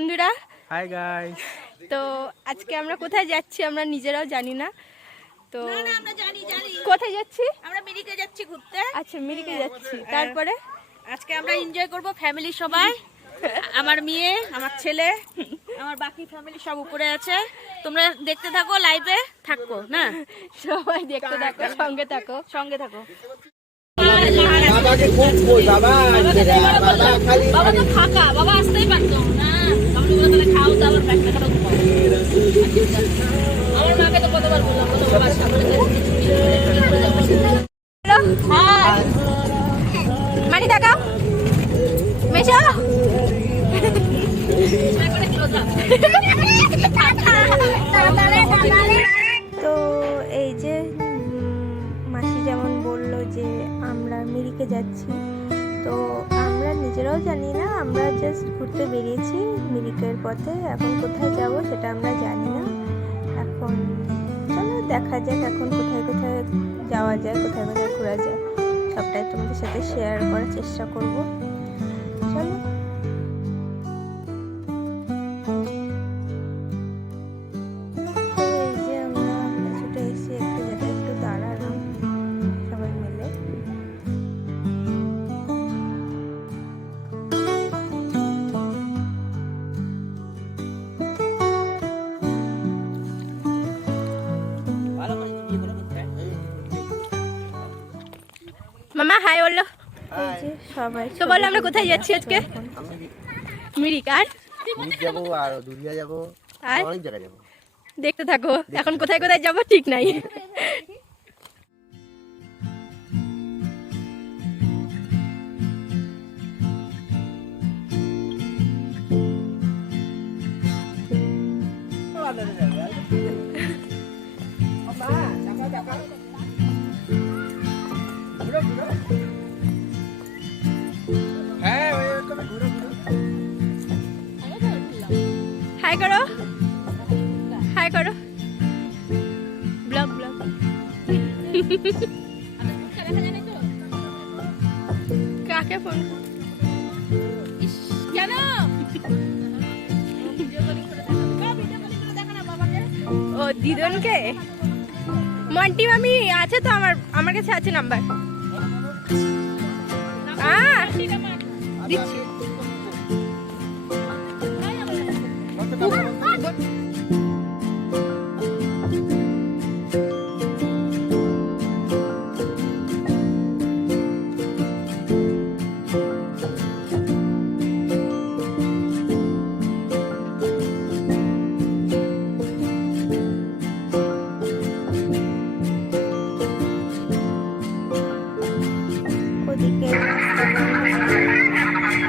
বন্ধুরা, hi guys. তো আজকে আমরা কোথায় যাচ্ছি আমরা নিজেরাও জানি না। তো আমরা জানি কোথায় যাচ্ছি, আমরা মিরিকে যাচ্ছি ঘুরতে। আচ্ছা মিরিকে যাচ্ছি। তারপরে আজকে আমরা এনজয় করব ফ্যামিলি সবাই, আমার মেয়ে, আমার ছেলে, আমার বাকি ফ্যামিলি সব উপরে আছে। তোমরা দেখতে থাকো, লাইভে থাকো না, সবাই দেখতে থাকো, সঙ্গে থাকো। বাবাকে খুব কই বাবা বাবা খালি বাবা তো ফাঁকা, বাবা আসতেই পারতো না। আমি বলে তাহলে খাও দাবার ব্যাগটা খাও। আমার মাকে তো কতবার বললাম, কতবার সামনে মানি দেখাও, মেশো। তো এই যে মাসি যেমন বলল যে আমরা মিরিকে যাচ্ছি, তো আমরা নিজেরাও জানি না, আমরা জাস্ট ঘুরতে বেরিয়েছি মিরিকের পথে। এখন কোথায় যাব সেটা আমরা জানি না। এখন চলো দেখা যাক এখন কোথায় কোথায় যাওয়া যায়, কোথায় কোথায় ঘোরা যায়, সবটাই তোমাদের সাথে শেয়ার করার চেষ্টা করব। চলো। মামা হাই বললো। এই যে সবাই তো বলো আমরা কোথায় যাচ্ছি আজকে। মিরিক আর যাবো আর দুরিয়া যাবো, আর অনেক জায়গা যাবো। দেখতে থাকো, এখন কোথায় কোথায় যাবো ঠিক নাই। হাই করো, হাই করো, ব্লগ ব্লগ। কাকে ফোন কেন ও দিদনকে? মন্টি মামি আছে তো, আমার কাছে আছে নাম্বার। দিচ্ছি।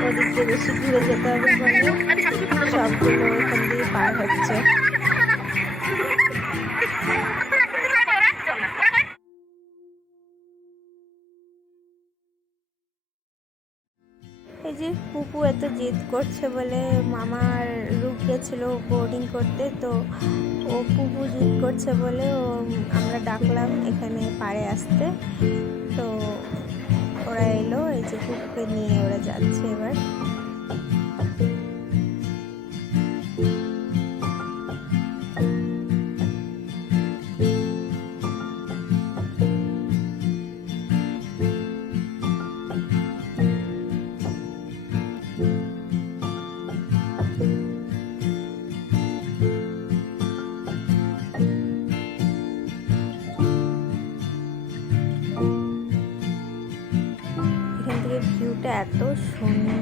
ওদিকে বেশি ঘুরে যেতে হবে বলে সবগুলো এখান দিয়ে পার হচ্ছে। এই যে পুপু এত জেদ করছে বলে, মামার রূপ গেছিল বোর্ডিং করতে, তো ও পুপু জেদ করছে বলে আমরা ডাকলাম এখানে পাড়ে আসতে। তো ওরা এলো, এই যে পুপুকে নিয়ে ওরা যাচ্ছে এবার। ভিউটা এত সুন্দর।